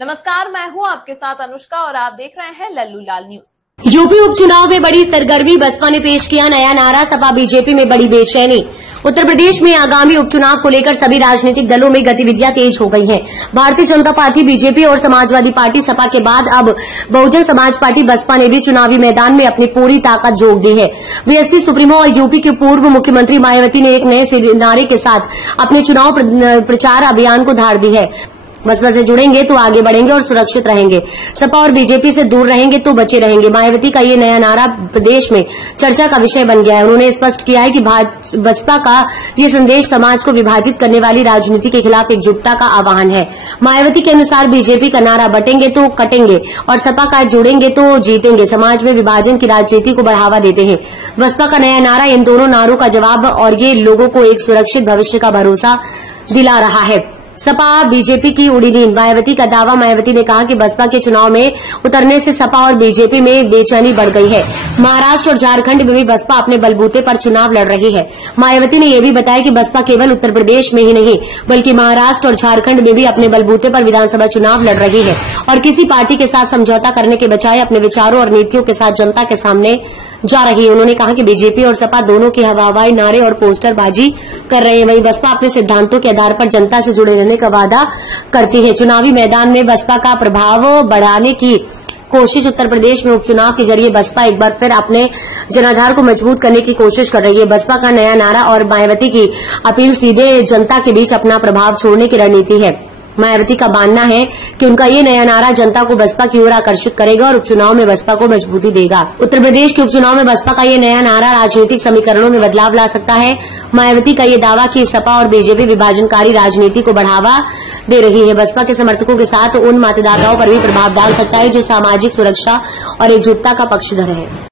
नमस्कार, मैं हूं आपके साथ अनुष्का और आप देख रहे हैं लल्लू लाल न्यूज। यूपी उपचुनाव में बड़ी सरगर्मी, बसपा ने पेश किया नया नारा, सपा बीजेपी में बड़ी बेचैनी। उत्तर प्रदेश में आगामी उपचुनाव को लेकर सभी राजनीतिक दलों में गतिविधियां तेज हो गई हैं। भारतीय जनता पार्टी बीजेपी और समाजवादी पार्टी सपा के बाद अब बहुजन समाज पार्टी बसपा ने भी चुनावी मैदान में अपनी पूरी ताकत झोंक दी है। बीएसपी सुप्रीमो और यूपी की पूर्व मुख्यमंत्री मायावती ने एक नए नारे के साथ अपने चुनाव प्रचार अभियान को धार दी है। बसपा से जुड़ेंगे तो आगे बढ़ेंगे और सुरक्षित रहेंगे, सपा और बीजेपी से दूर रहेंगे तो बचे रहेंगे। मायावती का ये नया नारा प्रदेश में चर्चा का विषय बन गया है। उन्होंने स्पष्ट किया है कि बसपा का ये संदेश समाज को विभाजित करने वाली राजनीति के खिलाफ एकजुटता का आह्वान है। मायावती के अनुसार बीजेपी का नारा बटेंगे तो कटेंगे और सपा का जुड़ेंगे तो जीतेंगे समाज में विभाजन की राजनीति को बढ़ावा देते हैं। बसपा का नया नारा इन दोनों नारों का जवाब और ये लोगों को एक सुरक्षित भविष्य का भरोसा दिला रहा है। सपा बीजेपी की उड़ी नींद, मायावती का दावा। मायावती ने कहा कि बसपा के चुनाव में उतरने से सपा और बीजेपी में बेचैनी बढ़ गई है। महाराष्ट्र और झारखंड में भी बसपा अपने बलबूते पर चुनाव लड़ रही है। मायावती ने यह भी बताया कि बसपा केवल उत्तर प्रदेश में ही नहीं बल्कि महाराष्ट्र और झारखंड में भी अपने बलबूते पर विधानसभा चुनाव लड़ रही है और किसी पार्टी के साथ समझौता करने के बजाय अपने विचारों और नीतियों के साथ जनता के सामने जा रही है। उन्होंने कहा कि बीजेपी और सपा दोनों की हवाई नारे और पोस्टरबाजी कर रहे हैं, वहीं बसपा अपने सिद्धांतों के आधार पर जनता से जुड़े रहने का वादा करती है। चुनावी मैदान में बसपा का प्रभाव बढ़ाने की कोशिश, उत्तर प्रदेश में उपचुनाव के जरिए बसपा एक बार फिर अपने जनाधार को मजबूत करने की कोशिश कर रही है। बसपा का नया नारा और मायावती की अपील सीधे जनता के बीच अपना प्रभाव छोड़ने की रणनीति है। मायावती का मानना है कि उनका ये नया नारा जनता को बसपा की ओर आकर्षित करेगा और उपचुनाव में बसपा को मजबूती देगा। उत्तर प्रदेश के उपचुनाव में बसपा का ये नया नारा राजनीतिक समीकरणों में बदलाव ला सकता है। मायावती का ये दावा कि सपा और बीजेपी विभाजनकारी राजनीति को बढ़ावा दे रही है, बसपा के समर्थकों के साथ उन मतदाताओं पर भी प्रभाव डाल सकता है जो सामाजिक सुरक्षा और एकजुटता का पक्षधर है।